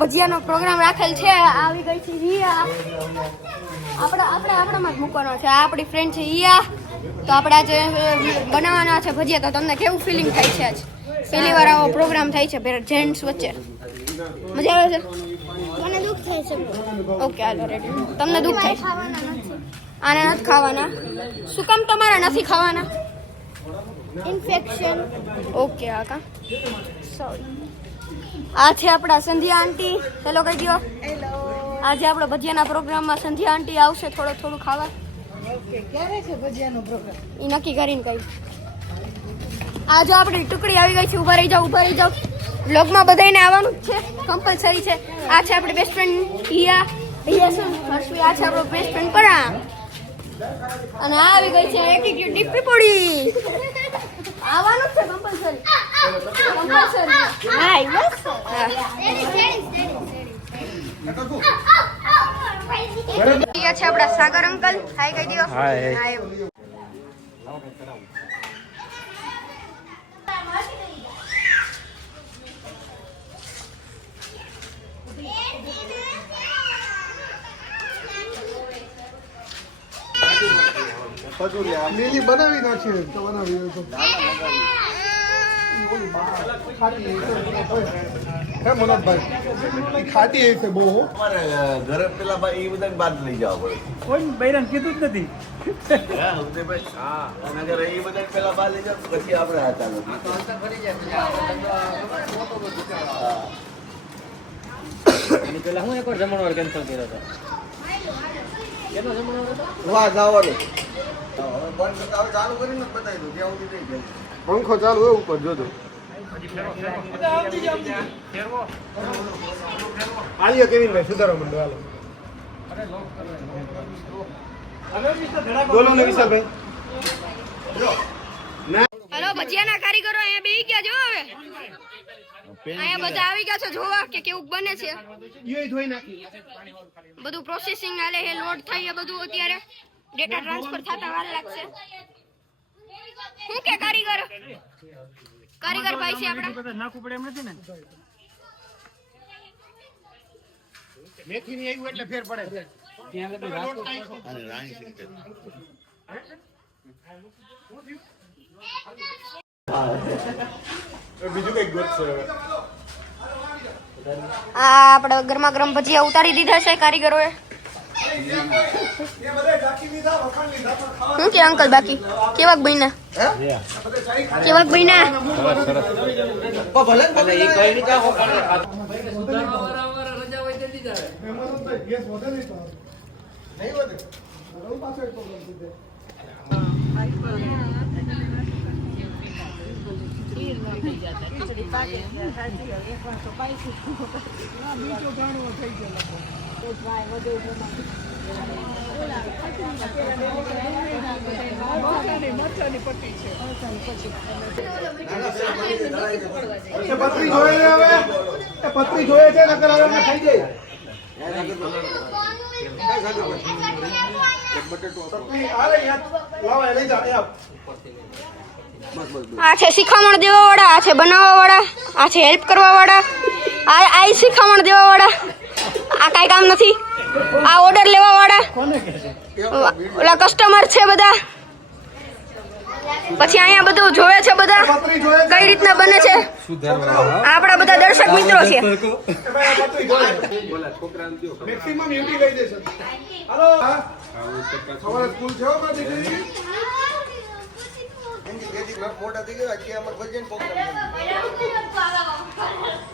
ભજીયાનો programme રાખેલ છે. આવી ગઈ છે રિયા. આપણામાં જ મૂકવાનો છે. આ આપણી ફ્રેન્ડ છે રિયા. તો આપણે આજે બનાવવાના છે ભજીયા. તો તમને કેવું ફિલિંગ થાય છે? આજ પહેલી વાર આવો પ્રોગ્રામ થાય છે જેન્ટ્સ વચ્ચે. મજા આવે છે? મને દુઃખ થાય છે. ઓકે હાલો રેડી. તમને દુઃખ થાય છે? આને નથી ખાવાના. શું કામ તમારે નથી ખાવાના? ઇન્ફેક્શન. ઓકે આકા સોરી. આ છે આપણા સંધ્યા આંટી. હેલો કહી દો. હેલો. આજે આપણે ભજીયાના પ્રોગ્રામમાં સંધ્યા આંટી આવશે થોડું ખાવા. ઓકે ક્યારે છે ભજીયાનો પ્રોગ્રામ? એ નક્કી કરીને કહી. આ જો આપણી ટુકડી આવી ગઈ છે. ઊભા રહી જાઓ. વ્લોગમાં બધાને આવવાનું જ છે, કમ્પલસરી છે. આ છે આપણી બેસ્ટ ફ્રેન્ડ હિયા શું હર્ષવી. આ છે આપણો બેસ્ટ ફ્રેન્ડ પરા. અને આ આવી ગઈ છે એટીટ્યુડ ડીપી પડી. આવવાનું જ છે કમ્પલસરી. હાય બસ. ઠીક છે આપણા સાગર અંકલ. હાય કહી દો. હાય. લીલી બનાવી નાખી તો બનાવી મનોજભાઈ ખાટી છે બહુ. ઘરે પેલા ભાઈ એ બધા બાદ લઈ જવા પડે. કોઈ બૈરાન કીધું જ નથી. ઘરે એ બધા પેલા બાદ લઈ જાવ પછી આપણે હતા એની પેલા હું એકવાર જમણવાર કેન્સલ કર્યો હતો. કેનો જમણવાર હતો? વાહ જવાનું બંધ કરતા ચાલુ કરીને બતાવી દઉં ત્યાં સુધી નહીં જાય. પંખો ચાલુ હોય ઉપર જોજો. આલિયા કેવીનભાઈ સુધારો મંડો હાલો. બોલો ને વિશાલભાઈ. હેલો ભજીયાના કારીગરો અહીંયા બેહી ગયા જો. હવે અહીંયા બધા આવી ગયા છે જોવા કે કેવું બને છે. બધું પ્રોસેસિંગ હાલે છે. લોડ થઈ છે બધું. અત્યારે ડેટા ટ્રાન્સફર થતા વાર લાગશે. શું કે કારીગર ભાઈ છે આપડા. નાખવું પડે એમ નથી ને. મેથી ની આવ્યું એટલે ફેર પડે. અને રાણી સિંહ બીજું કઈક ગોતશે હવે. આ આપણે ગરમા ગરમ ભજીયા ઉતારી દીધા છે કારીગરોએ. શું કે અંકલ બાકી કેવાક બન્યા? ગેસ વધે નહીં વધે. પત્રી જોઈએ છે નકર હવે ખાઈ જાય. આ છે શિખામણ દેવા વાળા. આ છે બનાવવા વાળા. આ છે હેલ્પ કરવા વાળા. આ શિખામણ દેવા વાળા. આ કાંઈ કામ નથી. આ ઓર્ડર લેવા વાળા. ઓલા કસ્ટમર છે બધા. પછી અહીંયા બધું જોવે છે બધા કઈ રીતના બને છે. આપણા બધા દર્શક મિત્રો છે. Maximum utilization. હાલો તમારે સ્કૂલ છે માં દીકરી? મોટા થઈ ગયા. અમારે ભજન પ્રોગ્રામ